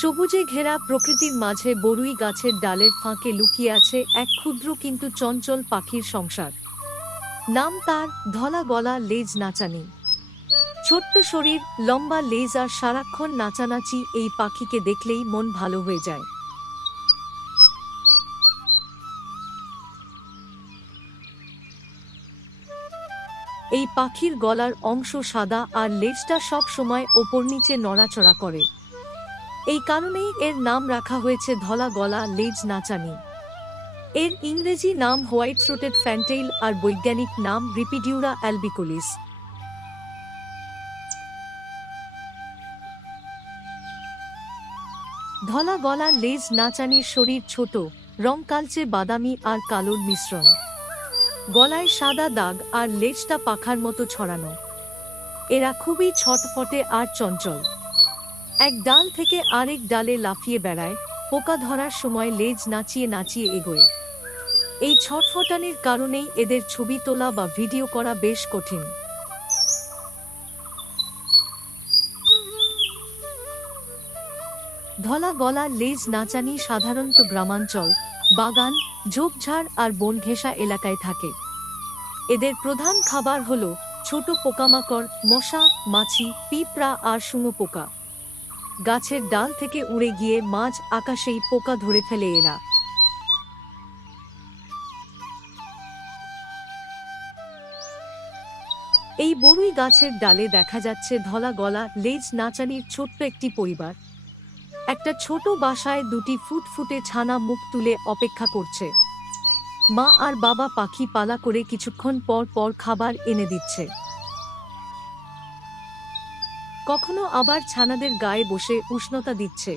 সবুজে ঘেরা প্রকৃতির মাঝে বরুই গাছের ডালের ফাঁকে লুকিয়ে আছে এক ক্ষুদ্র কিন্তু চঞ্চল পাখির সংসার। নাম তার ধলা গলা লেজ নাচানি। ছোট্ট শরীর, লম্বা লেজ আর সারাক্ষণ নাচানাচি, এই পাখিকে দেখলেই মন ভালো হয়ে যায়। এই পাখির গলার অংশ সাদা আর লেজটা সব সময় ওপর নিচে নড়াচড়া করে। এই কারণেই এর নাম রাখা হয়েছে ধলা গলা লেজ নাচানি। এর ইংরেজি নাম হোয়াইট থ্রোটেড ফ্যান্টেইল আর বৈজ্ঞানিক নাম রিপিডিউরা অ্যালবিকোলিস। ধলা গলা লেজ নাচানির শরীর ছোট, রং কালচে বাদামি আর কালোর মিশ্রণ। গলায় সাদা দাগ আর লেজটা পাখার মতো ছড়ানো। এরা খুবই ছটফটে আর চঞ্চল। এক ডাল থেকে আরেক ডালে লাফিয়ে বেড়ায়, পোকা ধরার সময় লেজ নাচিয়ে নাচিয়ে এগোয়। এই ছটফটানির কারণেই এদের ছবি তোলা বা ভিডিও করা বেশ কঠিন। ধলা গলা লেজ নাচানি সাধারণত গ্রামাঞ্চল, বাগান, ঝোপঝাড় আর বন ঘেঁষা এলাকায় থাকে। এদের প্রধান খাবার হল ছোট পোকামাকড়, মশা, মাছি, পিঁপড়া আর শুঁয়োপোকা। গাছের ডাল থেকে উড়ে গিয়ে মাঝ আকাশেই পোকা ধরে ফেলে এরা। এই বরুই গাছের ডালে দেখা যাচ্ছে ধলা গলা লেজ নাচানির ছোট্ট একটি পরিবার। একটা ছোট বাসায় দুটি ফুটফুটে ছানা মুখ তুলে অপেক্ষা করছে। মা আর বাবা পাখি পালা করে কিছুক্ষণ পর পর খাবার এনে দিচ্ছে। কখনো আবার ছানাদের গায়ে বসে উষ্ণতা দিচ্ছে।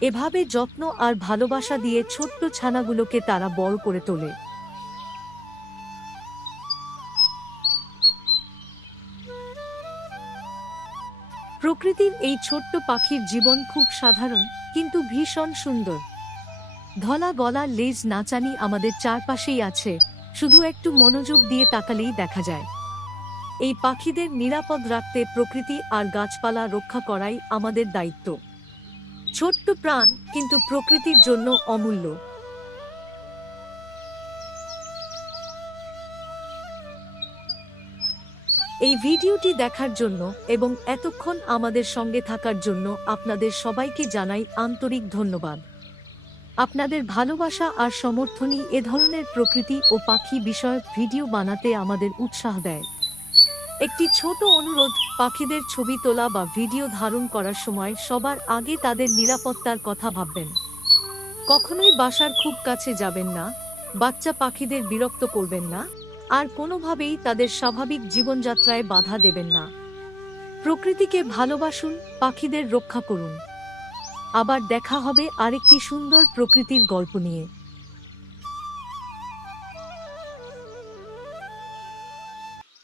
এভাবে যত্ন আর ভালোবাসা দিয়ে ছোট্ট ছানাগুলোকে তারা বড় করে তোলে। প্রকৃতির এই ছোট্ট পাখির জীবন খুব সাধারণ, কিন্তু ভীষণ সুন্দর। ধলা গলা লেজ নাচানি আমাদের চারপাশেই আছে, শুধু একটু মনোযোগ দিয়ে তাকালেই দেখা যায়। এই পাখিদের নিরাপদ রাখতে প্রকৃতি আর গাছপালা রক্ষা করাই আমাদের দায়িত্ব। ছোট্ট প্রাণ, কিন্তু প্রকৃতির জন্য অমূল্য। এই ভিডিওটি দেখার জন্য এবং এতক্ষণ আমাদের সঙ্গে থাকার জন্য আপনাদের সবাইকে জানাই আন্তরিক ধন্যবাদ। আপনাদের ভালোবাসা আর সমর্থনই এ ধরনের প্রকৃতি ও পাখি বিষয়ক ভিডিও বানাতে আমাদের উৎসাহ দেয়। একটি ছোট অনুরোধ, পাখিদের ছবি তোলা বা ভিডিও ধারণ করার সময় সবার আগে তাদের নিরাপত্তার কথা ভাববেন। কখনোই বাসার খুব কাছে যাবেন না, বাচ্চা পাখিদের বিরক্ত করবেন না, আর কোনোভাবেই তাদের স্বাভাবিক জীবনযাত্রায় বাধা দেবেন না। প্রকৃতিকে ভালোবাসুন, পাখিদের রক্ষা করুন। আবার দেখা হবে আরেকটি সুন্দর প্রকৃতির গল্প নিয়ে।